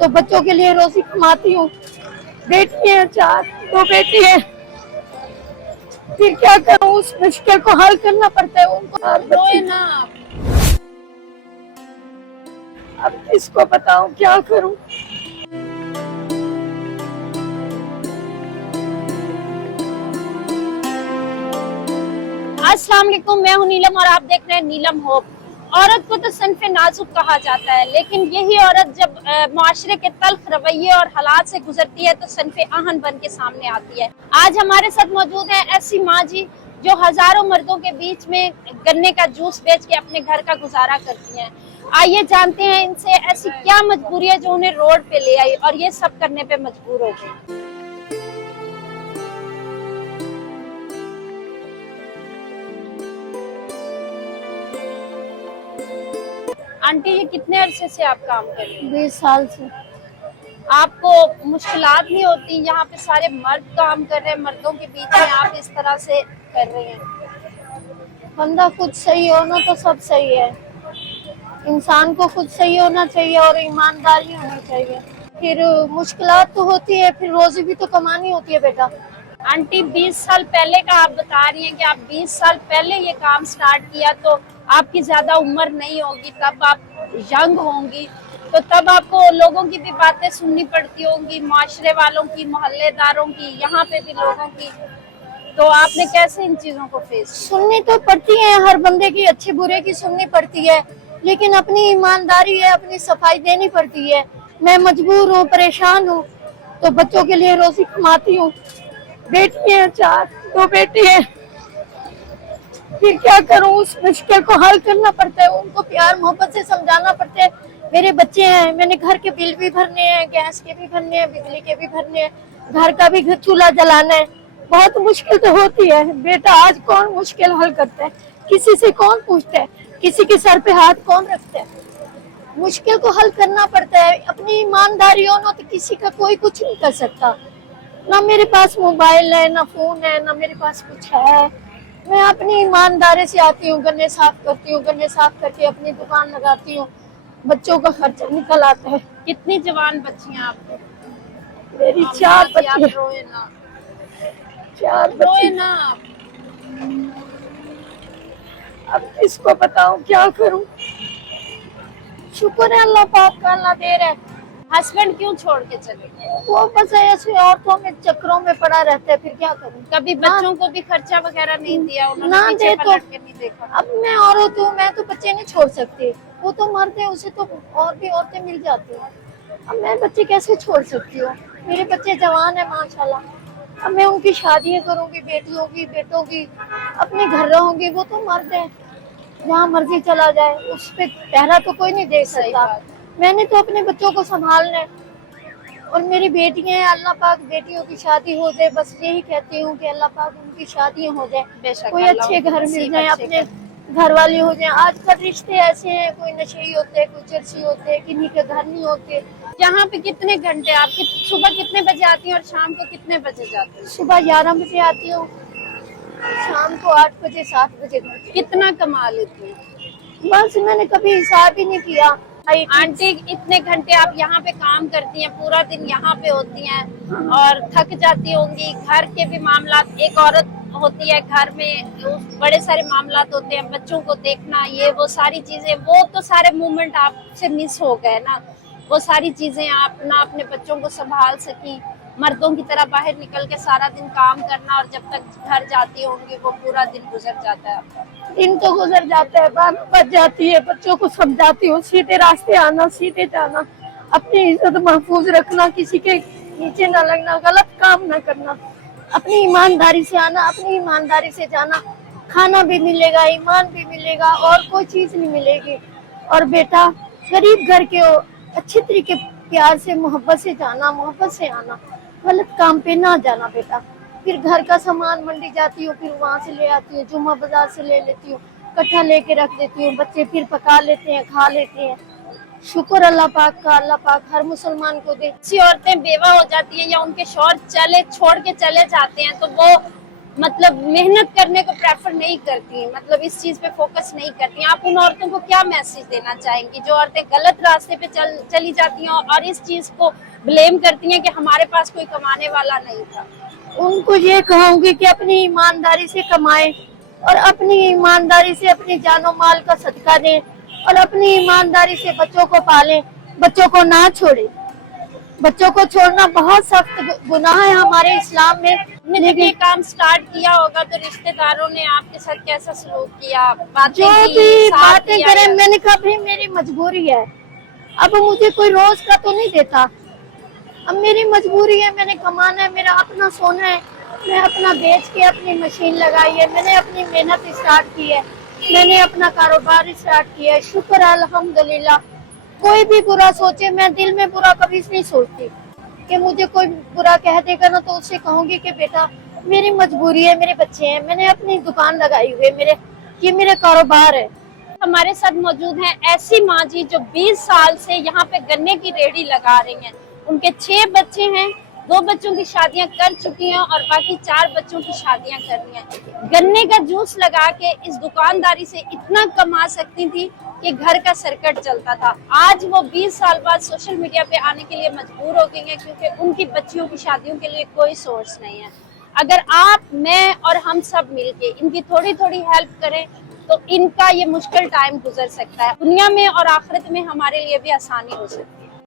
तो बच्चों के लिए रोजी कमाती हूँ। बेटी है 4, 2 बेटी है। फिर क्या करूँ, उस मुश्किल को हल करना पड़ता है उनको। रोए ना आप। अब किसको बताऊँ, क्या करूँ। अस्सलाम वालेकुम, मैं हूं नीलम और आप देख रहे हैं नीलम होप। औरत को तो सनफे नाजुक कहा जाता है, लेकिन यही औरत जब मुआशरे के तल्ख रवैये और हालात से गुजरती है तो सनफे आहन बन के सामने आती है। आज हमारे साथ मौजूद है ऐसी माँ जी जो हजारों मर्दों के बीच में गन्ने का जूस बेच के अपने घर का गुजारा करती हैं। आइए जानते हैं इनसे ऐसी क्या मजबूरी है जो उन्हें रोड पे ले आई और ये सब करने पे मजबूर हो गई। आंटी, ये कितने अरसे से आप काम कर रही हैं? 20 साल से। आपको मुश्किलात नहीं होती? यहाँ पे सारे मर्द काम कर रहे हैं, मर्दों के बीच में आप इस तरह से कर रहे हैं। बंदा खुद सही हो ना तो सब सही है। इंसान को खुद सही होना चाहिए और ईमानदारी होनी चाहिए। फिर मुश्किलात तो होती है, फिर रोजी भी तो कमानी होती है बेटा। आंटी, 20 साल पहले का आप बता रही हैं कि आप 20 साल पहले ये काम स्टार्ट किया, तो आपकी ज्यादा उम्र नहीं होगी, तब आप यंग होंगी, तो तब आपको लोगों की भी बातें सुननी पड़ती होंगी, माशरे वालों की, मोहल्लेदारों की, यहाँ पे भी लोगों की। तो आपने कैसे इन चीजों को फेस? सुननी तो पड़ती है, हर बंदे की अच्छे बुरे की सुननी पड़ती है, लेकिन अपनी ईमानदारी है, अपनी सफाई देनी पड़ती है। मैं मजबूर हूँ, परेशान हूँ, तो बच्चों के लिए रोजी कमाती हूँ। बेटी है 4, 2 बेटी है। फिर क्या करूँ, उस मुश्किल को हल करना पड़ता है, उनको प्यार मोहब्बत से समझाना पड़ता है। मेरे बच्चे हैं, मैंने घर के बिल भी भरने हैं, गैस के भी भरने हैं, बिजली के भी भरने हैं, घर का भी चूल्हा जलाना है। बहुत मुश्किल तो होती है बेटा। आज कौन मुश्किल हल करता है, किसी से कौन पूछता है, किसी के सर पे हाथ कौन रखता है। मुश्किल को हल करना पड़ता है। अपनी ईमानदारी हो ना तो किसी का कोई कुछ नहीं कर सकता। ना मेरे पास मोबाइल है, ना फोन है, ना मेरे पास कुछ है। मैं अपनी ईमानदारी से आती हूँ, गन्ने साफ करती हूँ, गन्ने साफ करके अपनी दुकान लगाती हूँ, बच्चों का खर्चा निकल आता है। कितनी जवान बच्ची हैं आपको? मेरी 4 बच्ची। रोए ना, 4 रोए बच्ची। ना आप। अब किसको बताऊं, क्या करूं। शुक्र है अल्लाह पाक का, अल्लाह दे रहा है। हस्बैंड क्यों छोड़ के चले गए? वो बस ऐसे औरतों में चक्रों में पड़ा रहता है, फिर क्या करूं। कभी बच्चों को भी खर्चा वगैरह नहीं दिया उन्होंने? ना पीछे दे तो पलट के नहीं देखा? अब मैं औरत हूँ, मैं तो बच्चे नहीं छोड़ सकती। वो तो मरते हैं, उसे तो और भी औरतें मिल जाती हैं। अब मैं बच्चे कैसे छोड़ सकती हूँ। मेरे बच्चे जवान है माशाल्लाह। अब मैं उनकी शादियाँ करूंगी, बेटियों की, बेटों की, अपने घर रहूंगी। वो तो मर्द है, जहाँ मर्जी चला जाए, उस पे पहरा तो कोई नहीं दे सकता। मैंने तो अपने बच्चों को संभालना है। और मेरी बेटियां हैं, अल्लाह पाक बेटियों की शादी हो जाए, बस यही कहती हूँ कि अल्लाह पाक उनकी शादियां हो जाए, बेशक कोई अल्लाह अच्छे उनको घर मिल नसीब जाए, अच्छे अपने करे। घर वाले हो जाए। आजकल रिश्ते ऐसे हैं, कोई नशेई होते हैं, कोई चर्सी होते हैं, किन्हीं के घर नहीं होते। यहाँ पे कितने घंटे आप सुबह कितने बजे आती हैं और शाम को कितने बजे जाती हैं? सुबह 11 बजे आती हूँ, शाम को 8 बजे 7 बजे घर। कितना कमा लेती हैं? बस मैंने कभी हिसाब ही नहीं किया। आंटी, इतने घंटे आप यहाँ पे काम करती हैं, पूरा दिन यहाँ पे होती हैं और थक जाती होंगी। घर के भी मामला, एक औरत होती है घर में, बड़े सारे मामला होते हैं, बच्चों को देखना, ये वो सारी चीजें, वो तो सारे मोमेंट आपसे मिस हो गए ना। वो सारी चीजें आप ना अपने बच्चों को संभाल सकी, मर्दों की तरह बाहर निकल के सारा दिन काम करना, और जब तक घर जाती होंगी वो पूरा दिन गुजर जाता है आपका। दिन तो गुजर जाता है, बात बच जाती है, बच्चों को समझाती हूँ सीधे रास्ते आना, सीधे जाना, अपनी इज्जत महफूज रखना, किसी के नीचे ना लगना, गलत काम ना करना, अपनी ईमानदारी से आना, अपनी ईमानदारी से जाना। खाना भी मिलेगा, ईमान भी मिलेगा, और कोई चीज नहीं मिलेगी। और बेटा, गरीब घर के हो, अच्छे तरीके प्यार से मोहब्बत से जाना, मोहब्बत से आना, गलत काम पे ना जाना बेटा। फिर घर का सामान मंडी जाती हूँ, फिर वहाँ से ले आती हूँ, जुम्मा बाजार से ले लेती हूँ, इकट्ठा लेके रख देती हूँ, बच्चे फिर पका लेते हैं, खा लेते हैं। शुक्र अल्लाह पाक का, अल्लाह पाक हर मुसलमान को दे। ऐसी औरतें बेवा हो जाती हैं या उनके शौहर छोड़ के चले जाते हैं, तो वो मतलब मेहनत करने को प्रेफर नहीं करती, मतलब इस चीज पे फोकस नहीं करती। आप उन औरतों को क्या मैसेज देना चाहेंगी जो औरतें गलत रास्ते पे चली जाती हैं और इस चीज को ब्लेम करती हैं कि हमारे पास कोई कमाने वाला नहीं था? उनको ये कहूंगी कि अपनी ईमानदारी से कमाएं और अपनी ईमानदारी से अपनी जानो माल का सदका दें और अपनी ईमानदारी से बच्चों को पालें, बच्चों को ना छोड़ें। बच्चों को छोड़ना बहुत सख्त गुनाह है हमारे इस्लाम में। आपने जब ये काम स्टार्ट किया होगा तो रिश्तेदारों ने आपके साथ कैसा सलूक किया, बातें जो की, भी साथ बातें दिया? करें, मैंने कहा भाई मेरी मजबूरी है, अब मुझे कोई रोज का तो नहीं देता, अब मेरी मजबूरी है, मैंने कमाना है, मेरा अपना सोना है, मैं अपना बेच के अपनी मशीन लगाई है, मैंने अपनी मेहनत स्टार्ट की है, मैंने अपना कारोबार स्टार्ट किया है। शुक्र है अल्हम्दुलिल्लाह। कोई भी बुरा सोचे, मैं दिल में बुरा कभी नहीं सोचती कि मुझे कोई बुरा कह देगा ना तो उससे कहूंगी कि बेटा मेरी मजबूरी है, मेरे बच्चे हैं, मैंने अपनी दुकान लगाई हुई है, ये मेरा कारोबार है। हमारे साथ मौजूद हैं ऐसी माँ जी जो 20 साल से यहाँ पे गन्ने की रेहड़ी लगा रही हैं। उनके 6 बच्चे हैं, 2 बच्चों की शादियां कर चुकी हैं और बाकी 4 बच्चों की शादियां कर रही हैं। गन्ने का जूस लगा के इस दुकानदारी से इतना कमा सकती थी कि घर का सर्कट चलता था। आज वो 20 साल बाद सोशल मीडिया पे आने के लिए मजबूर हो गई हैं क्योंकि उनकी बच्चियों की शादियों के लिए कोई सोर्स नहीं है। अगर आप, मैं और हम सब मिलके इनकी थोड़ी थोड़ी हेल्प करें तो इनका ये मुश्किल टाइम गुजर सकता है, दुनिया में और आखिरत में हमारे लिए भी आसानी हो सकती है।